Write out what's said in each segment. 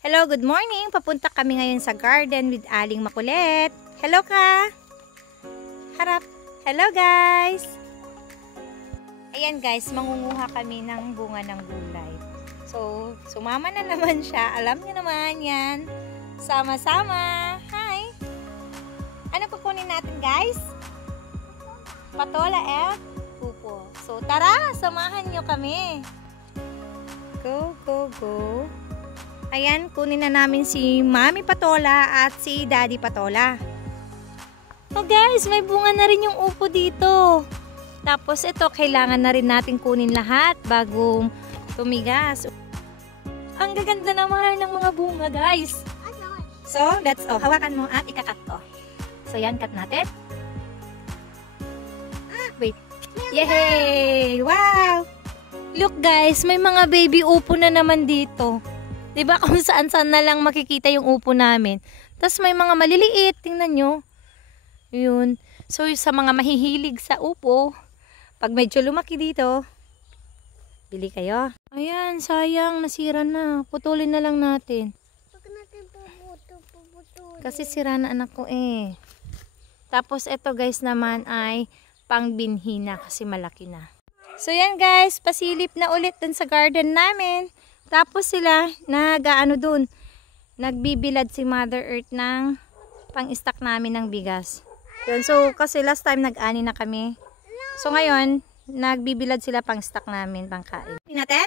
Hello, good morning. Papunta kami ngayon sa garden with Aling Makulit. Hello ka. Harap. Hello guys. Ayan guys, mangunguha kami ng bunga ng gulay. So, sumama na naman siya. Alam niyo naman yan. Sama-sama. Hi. Ano kukunin natin guys? Patola and upo. So, tara, samahan niyo kami. Go, go, go. Ayan, kunin na namin si Mami Patola at si Daddy Patola. Oh guys, may bunga na rin yung upo dito. Tapos ito, kailangan na rin natin kunin lahat bago tumigas. Ang gaganda naman ng mga bunga guys. So, hawakan mo at ikakat to. So yan, cut natin. Wait. Yay! Wow! Look guys, may mga baby upo na naman dito. Diba kung saan-saan na lang makikita yung upo namin. Tapos may mga maliliit, tingnan nyo. Yun. So sa mga mahihilig sa upo, pag medyo lumaki dito, bili kayo. Ayan, sayang, nasira na. Putulin na lang natin. Pag natin puputulin. Kasi sira na anak ko eh. Tapos ito guys naman ay pangbinhi na kasi malaki na. So yan guys, pasilip na ulit dun sa garden namin. Tapos sila, nagbibilad si Mother Earth ng pang-stock namin ng bigas. Yun, so kasi last time nag-ani na kami. So ngayon, nagbibilad sila pang-stock namin, pang-kain. Natin?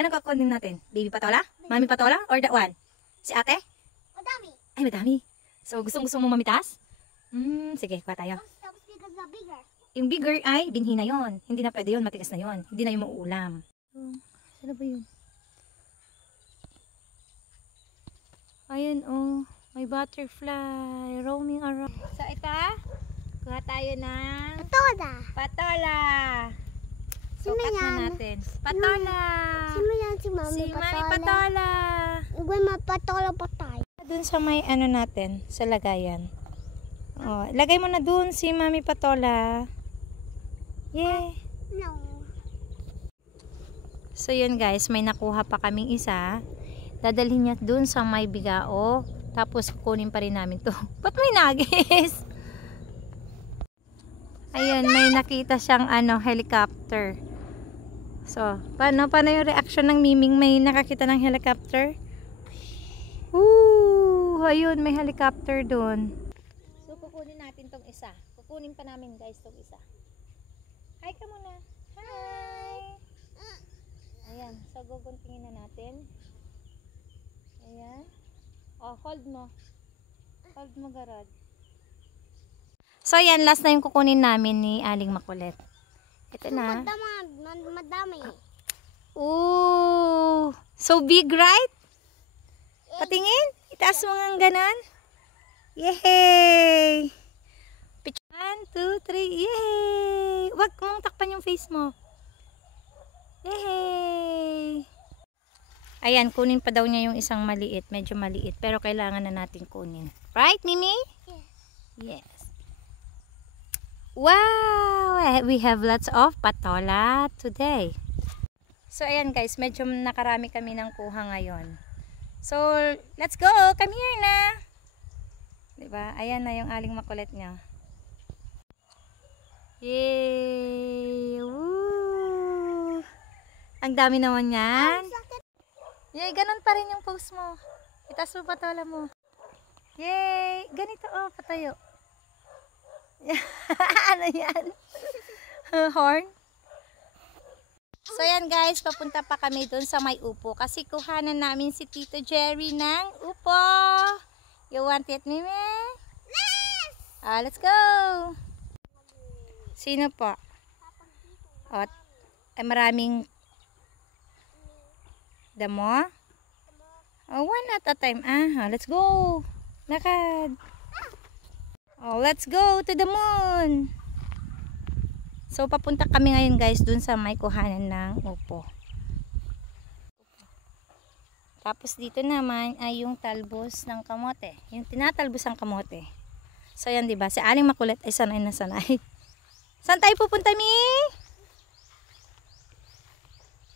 Ano kukunin natin? Baby Patola? Mami Patola? Or that one? Si ate? Madami. Ay, madami. So gusto mo mamitas? Sige, kuha tayo. Yung bigger ay binhi na yon. Hindi na pwede yun, matigas na yon. Hindi na yung mauulam. Ano ba yun? Ayun oh, may butterfly roaming around. So ito, kuha tayo ng Patola. So cut na natin. Patola. Sino yan si Mami Si Mami Patola. Ugay mapatola pa tayo. Dun sa may ano natin, sa lagayan. Oh, lagay mo na dun si Mami Patola. Yay. No. So yun guys, may nakuha pa kaming isa. Dadalhin niya dun sa may bigao. Tapos kukunin pa rin namin to. Ba't may nagis? Ayun, may nakita siyang helicopter. So, paano yung reaction ng Miming may nakakita ng helicopter? Woo! Ayun, may helicopter dun. So kukunin natin tong isa. Kukunin pa namin guys tong isa. Hi ka muna. Hi! Ayan, so guguntingin na natin. Ayan. Oh, hold mo. Hold mo, Garod. So, ayan, last na yung kukunin namin ni Aling Makulit. Ito na. Madami. Ooh! So big, right? Patingin. Itaas mo nga ganon. Yay! 1, 2, 3. Yay! Huwag mong takpan yung face mo. Yay! Ayan, kunin pa daw niya yung isang maliit. Medyo maliit. Pero kailangan na natin kunin. Right, Mimi? Yes. Yes. Wow! We have lots of patola today. So, ayan guys. Medyo nakarami kami ng kuha ngayon. So, let's go! Come here na! Diba? Ayan na yung Aling Makulit niya. Yay! Woo! Ang dami naman yan. Yay! Ganon pa rin yung pose mo. Itaas mo patola mo. Yay! Ganito oh, patayo. Ano yan? Horn? So yan guys, papunta pa kami dun sa may upo. Kasi kuhanan namin si Tito Jerry ng upo. You want it, Mimi? Yes! Let's go! Sino po? O, maraming damo? Oh, one at a time. Let's go! Lakad! Oh, let's go to the moon! So, papunta kami ngayon guys dun sa may kuhanan ng upo. Tapos dito naman ay yung talbos ng kamote. Yung tinatalbos ng kamote. So, yan diba? Si Aling Makulit ay sanay na sanay. Saan tayo pupunta, Mi?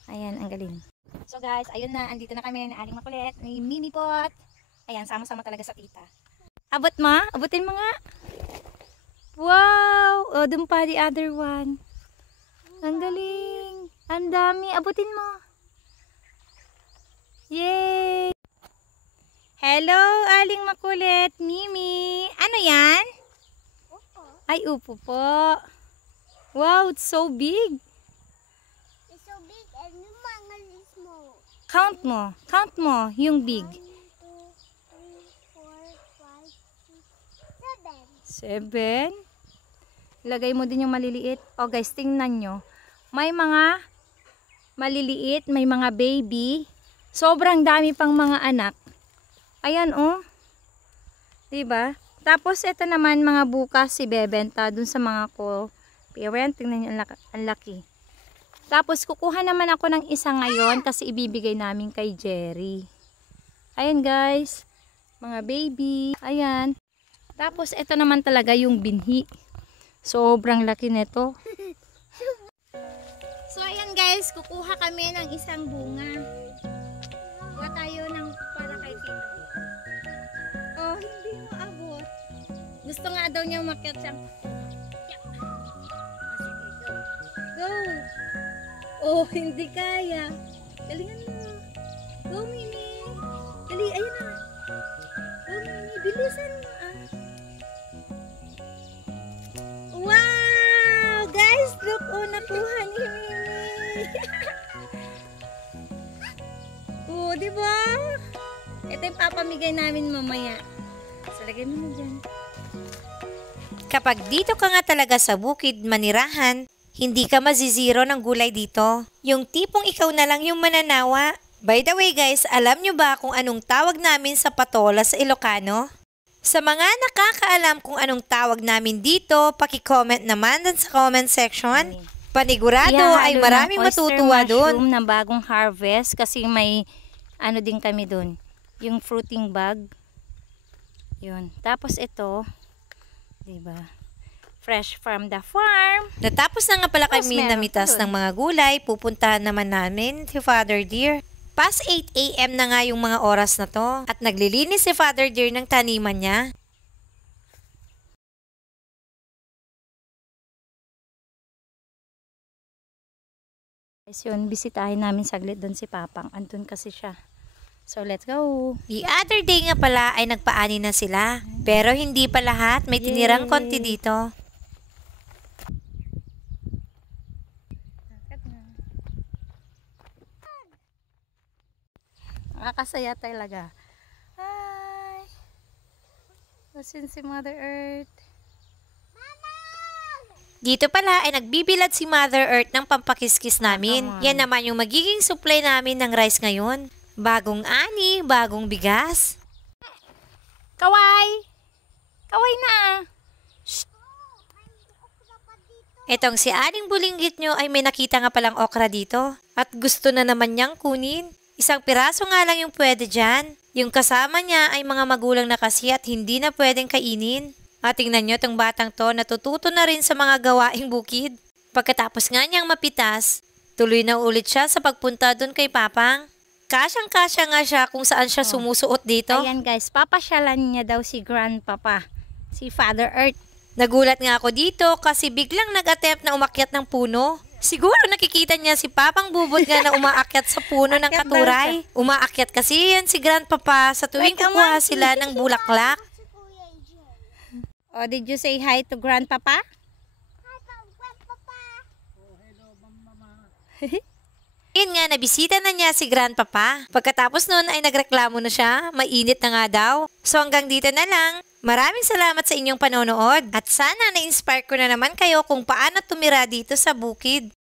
Ayan, ang galing. So guys, ayun na. Andito na kami na Aling Makulit. May mini pot. Ayan, sama-sama talaga sa tita. Abot mo? Abutin mo nga. Wow! Oh, dun pa the other one. Ang galing. Ang dami. Abutin mo. Yay! Hello, Aling Makulit. Mimi. Ano yan? Ay, upo po. Wow, it's so big. It's so big and yung mga is small. Count mo. Count mo yung big. 1, 2, 3, 4, 5, 6, 7. 7. Ilagay mo din yung maliliit. O guys, tingnan nyo. May mga maliliit, may mga baby. Sobrang dami pang mga anak. Ayan oh. Diba? Tapos ito naman mga bukas si bebenta dun sa mga parent. Tingnan nyo, ang laki. Tapos kukuha naman ako ng isa ngayon kasi ibibigay namin kay Jerry. Ayan guys. Mga baby. Ayan. Tapos ito naman talaga yung binhi. Sobrang laki nito. So ayan guys, kukuha kami ng isang bunga. Kuha tayo ng para kay Tito. Oh, hindi mo abot. Gusto nga daw niya umakyat siyang. Go! Oh, hindi kaya. Galingan mo. Go, Mimi. Dali, ayun na. Go, Mimi. Bilisan mo. Wow! Guys, look. Oh, nakuha ni Mimi. Oh, diba? Ito yung papamigay namin mamaya. So, lagay mo na dyan. Kapag dito ka nga talaga sa bukid manirahan, hindi ka maziziro ng gulay dito. Yung tipong ikaw na lang yung mananawa. By the way guys, alam nyo ba kung anong tawag namin sa patola sa Ilocano? Sa mga nakakaalam kung anong tawag namin dito, paki-comment naman dun sa comment section. Panigurado ay maraming matutuwa dun. Na bagong harvest kasi may ano din kami dun. Yung fruiting bag. Yun. Tapos ito, diba? Fresh from the farm. Natapos na nga pala kami namitas ng mga gulay, pupuntahan naman namin si Father Dear. Past 8 AM na nga yung mga oras na to at naglilinis si Father Dear ng taniman niya. Guys, yun, bisitahin namin saglit doon si Papang. Andun kasi siya. So, let's go. The other day nga pala ay nagpaani na sila. Pero hindi pa lahat, may tinirang konti dito. Nakakasaya talaga. Hi! Asin si Mother Earth. Dito pala ay nagbibilad si Mother Earth ng pampakiskis namin. Yan naman yung magiging supply namin ng rice ngayon. Bagong ani, bagong bigas. Kaway! Kaway na! Shh. Etong si Aling Bulinggit nyo ay may nakita nga palang okra dito. At gusto na naman niyang kunin. Isang piraso nga lang yung pwede dyan. Yung kasama niya ay mga magulang na kasi at hindi na pwedeng kainin. At tingnan nyo itong batang to, natututo na rin sa mga gawaing bukid. Pagkatapos nga niyang mapitas, tuloy na ulit siya sa pagpunta doon kay Papang. Kasyang-kasya nga siya kung saan siya sumusuot dito. Ayan guys, papasyalan niya daw si Grandpapa, si Father Earth. Nagulat nga ako dito kasi biglang nag-attempt na umakyat ng puno. Siguro nakikita niya si Papang Bubot nga na umaakyat sa puno ng katuray. Umaakyat kasi yan si Grandpapa sa tuwing kukuha sila ng bulaklak. Oh, did you say hi to Grandpapa? Hi, Grandpapa. Yun nga, nabisita na niya si Grandpapa. Pagkatapos nun ay nagreklamo na siya, mainit na nga daw. So hanggang dito na lang. Maraming salamat sa inyong panonood. At sana na-inspire ko na naman kayo kung paano tumira dito sa bukid.